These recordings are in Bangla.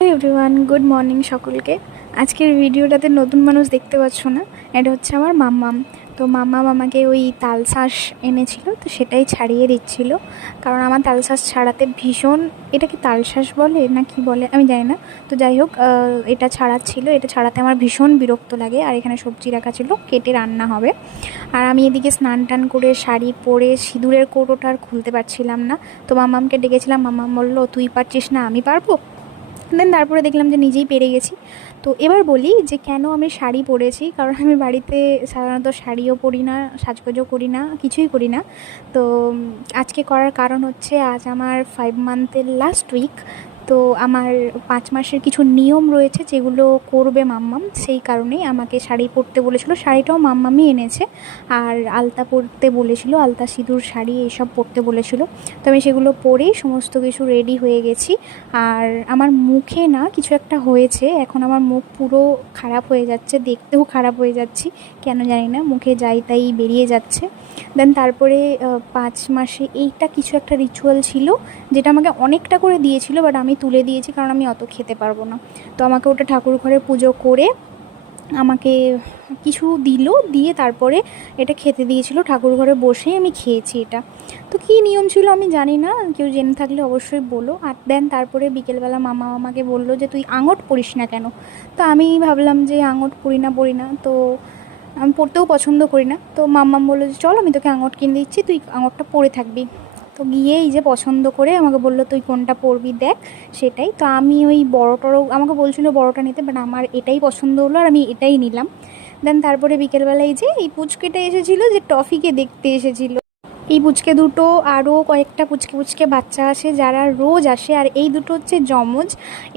এভরিওয়ান, গুড মর্নিং সকলকে। আজকের ভিডিওটাতে নতুন মানুষ দেখতে পাচ্ছ না, এটা হচ্ছে আমার মাম্মাম। তো মাম্মাম আমাকে ওই তালশাঁস এনেছিল, তো সেটাই ছাড়িয়ে দিচ্ছিল। কারণ আমার তালশাঁস ছাড়াতে ভীষণ, এটা কি তালশাঁস বলে না কি বলে আমি জানি না। তো যাই হোক, এটা ছাড়াচ্ছিল, এটা ছাড়াতে আমার ভীষণ বিরক্ত লাগে। আর এখানে সবজি রাখা ছিল, কেটে রান্না হবে। আর আমি এদিকে স্নান টান করে শাড়ি পরে সিঁদুরের কৌটোটা আর খুলতে পারছিলাম না। তো মাম্মামকে ডেকেছিলাম, মাম্মাম বললো তুই পারছিস না, আমি পারবো। দেন তারপরে দেখলাম যে নিজেই পেরে গেছি। তো এবার বলি যে কেন আমি শাড়ি পরেছি। কারণ আমি বাড়িতে সাধারণত শাড়িও পরি না, সাজগোজও করি না, কিছুই করি না। তো আজকে করার কারণ হচ্ছে আজ আমার 5 মান্থের লাস্ট উইক। তো আমার 5 মাসের কিছু নিয়ম রয়েছে যেগুলো করবে মাম্মাম, সেই কারণেই আমাকে শাড়ি পরতে বলেছিল। শাড়িটাও মাম্মামই এনেছে। আর আলতা পরতে বলেছিল, আলতা সিঁদুর শাড়ি এসব পরতে বলেছিল। তো আমি সেগুলো পরেই সমস্ত কিছু রেডি হয়ে গেছি। আর আমার মুখে না কিছু একটা হয়েছে, এখন আমার মুখ পুরো খারাপ হয়ে যাচ্ছে, দেখতেও খারাপ হয়ে যাচ্ছি, কেন জানি না, মুখে যাই তাই বেরিয়ে যাচ্ছে। দেন তারপরে 5 মাসে এইটা কিছু একটা রিচুয়াল ছিল, যেটা আমাকে অনেকটা করে দিয়েছিল, বাট আমি তুলে দিয়েছি কারণ আমি অত খেতে পারবো না। তো আমাকে ওটা ঠাকুর ঘরে পুজো করে আমাকে কিছু দিল, দিয়ে তারপরে এটা খেতে দিয়েছিল। ঠাকুর ঘরে বসেই আমি খেয়েছি এটা। তো কী নিয়ম ছিল আমি জানি না, কেউ জেনে থাকলে অবশ্যই বলো। আর দেন তারপরে বিকেলবেলা মামা আমাকে বললো যে তুই আঙট পরিস না কেন। তো আমি ভাবলাম যে আঙট পরি না, তো আমি পরতেও পছন্দ করি না। তো মাম্মাম বললো যে চল আমি তোকে আঙট কিনে দিচ্ছি, তুই আঙটটা পরে থাকবি। তো গিয়ে এই যে পছন্দ করে আমাকে বললো তুই কোনটা পরবি দেখ, সেটাই। তো আমি ওই বড়োটারও আমাকে বলছিল বড়োটা নিতে, বাট আমার এটাই পছন্দ হলো আর আমি এটাই নিলাম। দেন তারপরে বিকেলবেলায় যে এই পুচকেটা এসেছিলো, যে টফিকে দেখতে এসেছিলো। এই পুচকে দুটো, আরও কয়েকটা পুচকে পুচকে বাচ্চা আসে যারা রোজ আসে, আর এই দুটো হচ্ছে যমজ।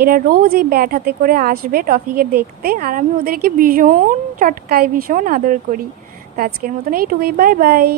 এরা রোজ এই ব্যাট হাতে করে আসবে টফিকে দেখতে, আর আমি ওদেরকে ভীষণ চটকাই, ভীষণ আদর করি। তো আজকের মতন এইটুকুই, বাই বাই।